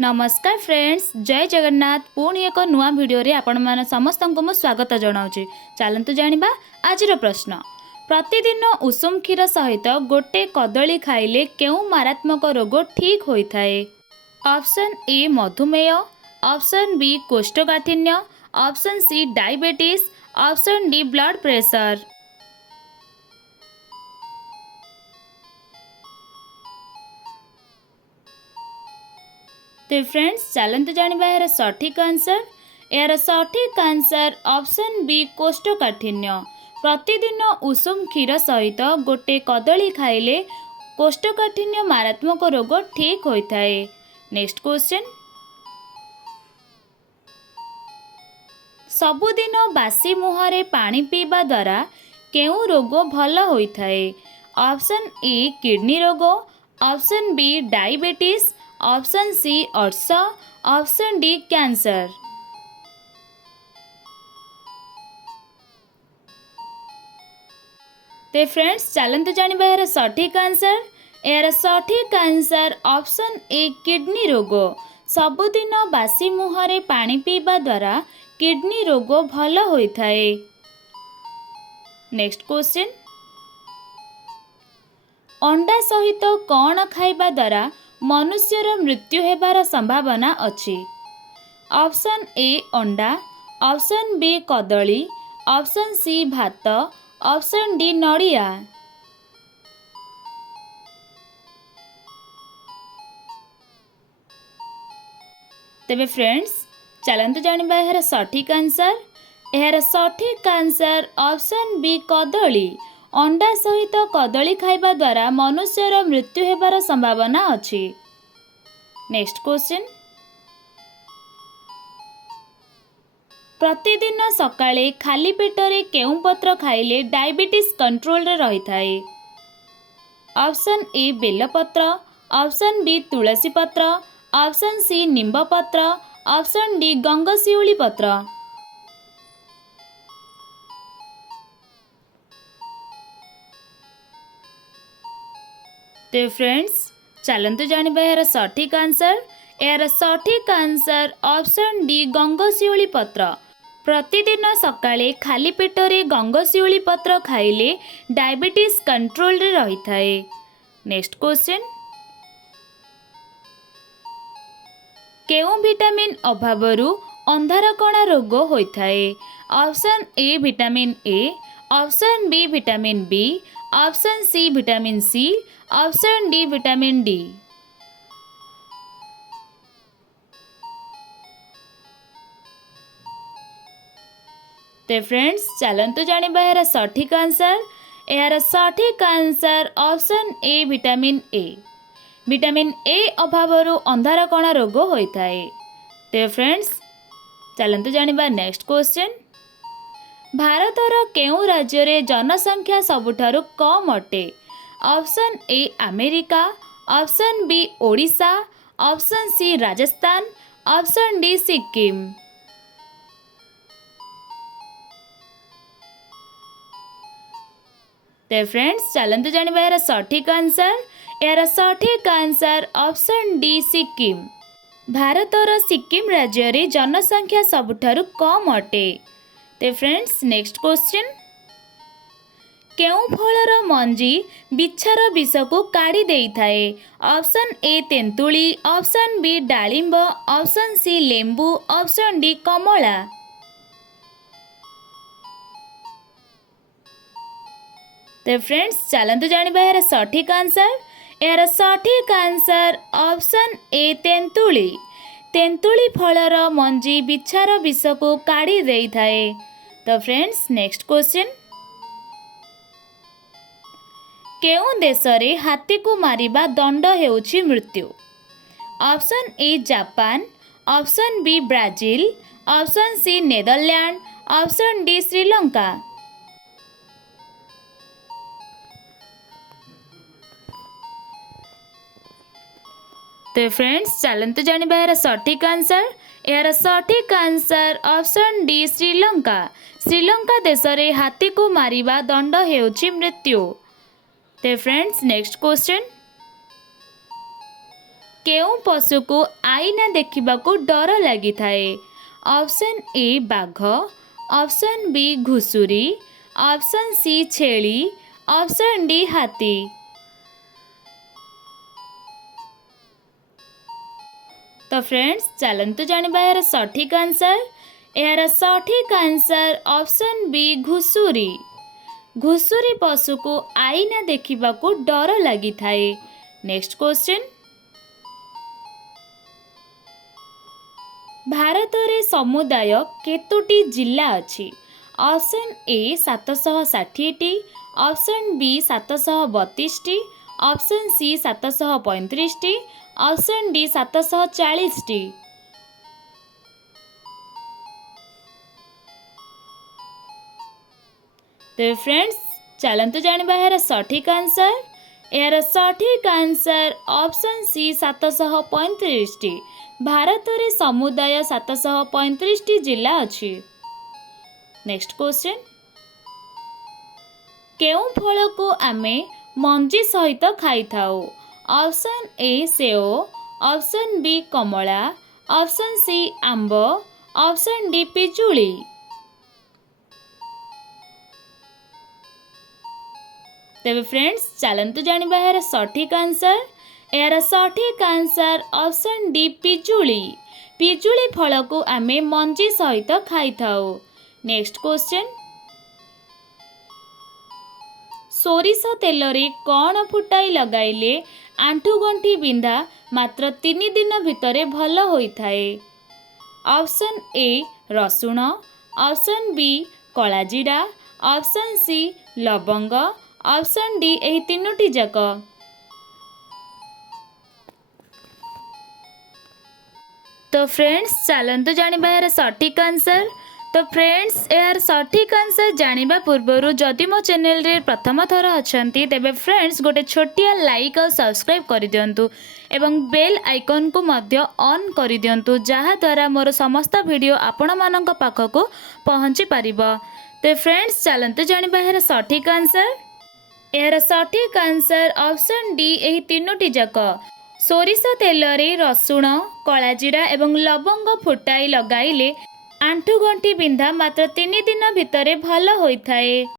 नमस्कार फ्रेंड्स, जय जगन्नाथ। पुणी एक नुआ भिडियो रे आपण मान समस्त को स्वागत जनाऊँ। चलतु जानिबा आजिर प्रश्न। प्रतिदिन उषुम क्षीर सहित गोटे कदली खाइले केउ मारात्मक रोग ठीक होता है? ऑप्शन ए मधुमेह, ऑप्शन बी कोष्ठकाठिन्य, option C diabetes, option D blood pressure. तो फ्रेंड्स चलते जानिबा यार सठिक आंसर। यार सठिक आंसर ऑप्शन बी कोष्ठकाठिन्य। प्रतिदिन उषुम क्षीर सहित गोटे कदली खाइले कोष्ठकाठिन्य मारात्मक रोग ठीक होता है। Next question. सबुदिन बासी मुहरे पानी पीवा द्वारा केउ रोग भल होता है? ऑप्शन ए किडनी रोग, option B diabetes, option C अर्श, ऑप्शन डी कैंसर। तो फ्रेंड्स चलते जानिबा यार सठिक आंसर। यार सठिक आंसर ऑप्शन ए किडनी रोग। सबुदिन बासी मुहरे पानी पीवा द्वारा किडनी रोग भल होता है। Next question. अंडा सहित कौन खाइबा द्वारा मनुष्यर मृत्यु हेबार संभावना अछि? ऑप्शन ए अंडा, ऑप्शन बी कदली, ऑप्शन सी भात, ऑप्शन डी नड़िया। तेबे फ्रेंड्स चलते जानिबा यार सठिक आंसर। यार सठिक आंसर ऑप्शन बी कदली। अंडा सहित कदली खाइबा द्वारा मनुष्यर मृत्यु हेबार संभावना अछि। Next question. प्रतिदिन सकाळे खाली पेटरे केउ पत्र खाइले डायबिटीज कंट्रोल रे रही थाए? ऑप्शन ए बेलपत्र, ऑप्शन बी तुलसी पत्र, ऑप्शन सी निंब पत्र, ऑप्शन डी गंगशिउली पत्र। तो फ्रेंड्स चलते जानिबा यार सठिक आंसर। यार सठिक आंसर ऑप्शन डी गंगशिउली पत्र। प्रतिदिन सकाळे खाली पेटरे गंगशिउली पत्र खाइले डायबिटीज कंट्रोल रे रही थाए। Next question. केउ विटामिन अभावरु अंधार कणा रोग होता है? Option A vitamin A, option B vitamin B, option C vitamin C, option D vitamin D. तो फ्रेंड्स चलतु जानिबा यार सठिक आंसर। यार सठिक answer option A vitamin A. Vitamin A अभावरु अंधार कणा रोग होता है। तो फ्रेंड्स चलतु जानिबा नेक्स्ट क्वेश्चन। भारतर केउ राज्य रे जनसंख्या सबुठारु कम अटे? Option A America, option B Odisha, option C Rajasthan, option D Sikkim. तो फ्रेंड्स चलते जानिबा यार सठिक आंसर। यार सठिक आंसर ऑप्शन डी सिक्किम। भारतर सिक्किम राज्य रे जनसंख्या सबुठारु कम अटे। तो फ्रेंड्स नेक्स्ट क्वेश्चन। केउ फलर मंजी बिच्छार विष को काढ़ी देई थाए? ऑप्शन ए तेंतुली, ऑप्शन बी डालिंब, ऑप्शन सी लेंबू, ऑप्शन डी कमला। तो फ्रेंड्स चलते जानिबा यार सठिक आंसर। यार सठिक आंसर ऑप्शन ए तेंतुली। तेंतुली फलर मंजी बिच्छार विष को काढ़ी देई थाए। तो फ्रेंड्स नेक्स्ट क्वेश्चन। केउ देश रे हाथी को मारिबा दंड हेउछि मृत्यु? Option A Japan, option B Brazil, option C Netherland, option D Sri Lanka. तो फ्रेंड्स चलते जानिबा यार सठिक आंसर। यार सठिक answer option D Sri Lanka. Sri Lanka देश रे हाथी को मारिबा दंड हेउछि मृत्यु। तो फ्रेंड्स नेक्स्ट क्वेश्चन। କେଉଁ ପଶୁକୁ ଆଇନା ଦେଖିବାକୁ ଡର ଲାଗିଥାଏ? ଅପସନ୍ ଏ ବାଘ, ଅପସନ୍ ବି ଘୁଷୁରୀ, ଅପସନ୍ ସି ଛେଳି, ଅପସନ୍ ଡି ହାତୀ। तो फ्रेंड्स चलନ୍ତୁ ଜାଣିବା ଏହାର ସଠିକ୍ ଆନ୍ସର୍। ଏହାର ସଠିକ୍ ଆନ୍ସର୍ ଅପସନ୍ ବି ଘୁଷୁରୀ। ଘୁଷୁରୀ ପଶୁକୁ ଆଇନା ଦେଖିବାକୁ ଡର ଲାଗିଥାଏ। Next question. ଭାରତରେ ସମୁଦାୟ କେତୋଟି ଜିଲ୍ଲା ଅଛି? ଅପସନ୍ ଏ 760ଟି, ଅପସନ୍ ବି 732ଟି, ଅପସନ୍ ସି 735ଟି, ଅପସନ୍ ଡି 740ଟି। तो फ्रेंड्स चलନ୍ତୁ ଜାଣିବା ଏହାର ସଠିକ୍ ଆନ୍ସର୍। ଏହାର ସଠିକ୍ ଆନ୍ସର୍ ଅପସନ୍ ସି 735ଟି। ଭାରତରେ ସମୁଦାୟ 735ଟି ଜିଲ୍ଲା ଅଛି। Next question. କେଉଁ ଫଳକୁ ଆମେ ମଞ୍ଜି ସହିତ ଖାଇଥାଉ? ଅପସନ୍ ଏ ସେଓ, ଅପସନ୍ ବି କମଳା, ଅପସନ୍ ସି ଆମ୍ବ, ଅପସନ୍ ଡି ପିଜୁଳି। ତେବେ ଫ୍ରେଣ୍ଡସ୍ ଚାଲନ୍ତୁ ଜାଣିବା ଏହାର ସଠିକ୍ ଆନ୍ସର୍। ଏହାର ସଠିକ୍ ଆନ୍ସର୍ ଅପସନ୍ ଡି ପିଜୁଳି। ପିଜୁଳି ଫଳକୁ ଆମେ ମଞ୍ଜି ସହିତ ଖାଇଥାଉ। Next question. ସୋରିଷ ତେଲରେ କ'ଣ ଫୁଟାଇ ଲଗାଇଲେ ଆଣ୍ଠୁଗଣ୍ଠି ବିନ୍ଧା ମାତ୍ର 3 ଦିନ ଭିତରେ ଭଲ ହୋଇଥାଏ? ଅପସନ୍ ଏ ରସୁଣ, ଅପସନ୍ ବି କଳା ଜିରା, ଅପସନ୍ ସି ଲବଙ୍ଗ, ଅପସନ୍ ଡି ଏହି ତିନୋଟି ଯାକ। तो फ्रेंड्स चलନ୍ତୁ ଜାଣିବା ଏହାର ସଠିକ୍ ଆନ୍ସର୍। तो फ्रेंड्स यार सठिक आंसर जानिबा पूर्वरु जदि मो चैनल रे प्रथम थर अछंती तेबे फ्रेंड्स गोटे छोटिया लाइक और सब्सक्राइब कर दियंतु एवं बेल आइकन को मध्य ऑन कर दियंतु जहा द्वारा मोर समस्त वीडियो आपण मानक पाखकु पहुंची परिबो। तो फ्रेंड्स चलନ୍ତୁ जानिबा एହାର सठिक आंसर। यार सठिक आंसर ऑप्शन डी एही तीनोटी जाक। सोरिष तेल रे रसुण, कला जीरा एवं लवंग फुटाई लगाइले आंठुगंठी बिंधा मात्र 3 दिन भितर भल होइथाए।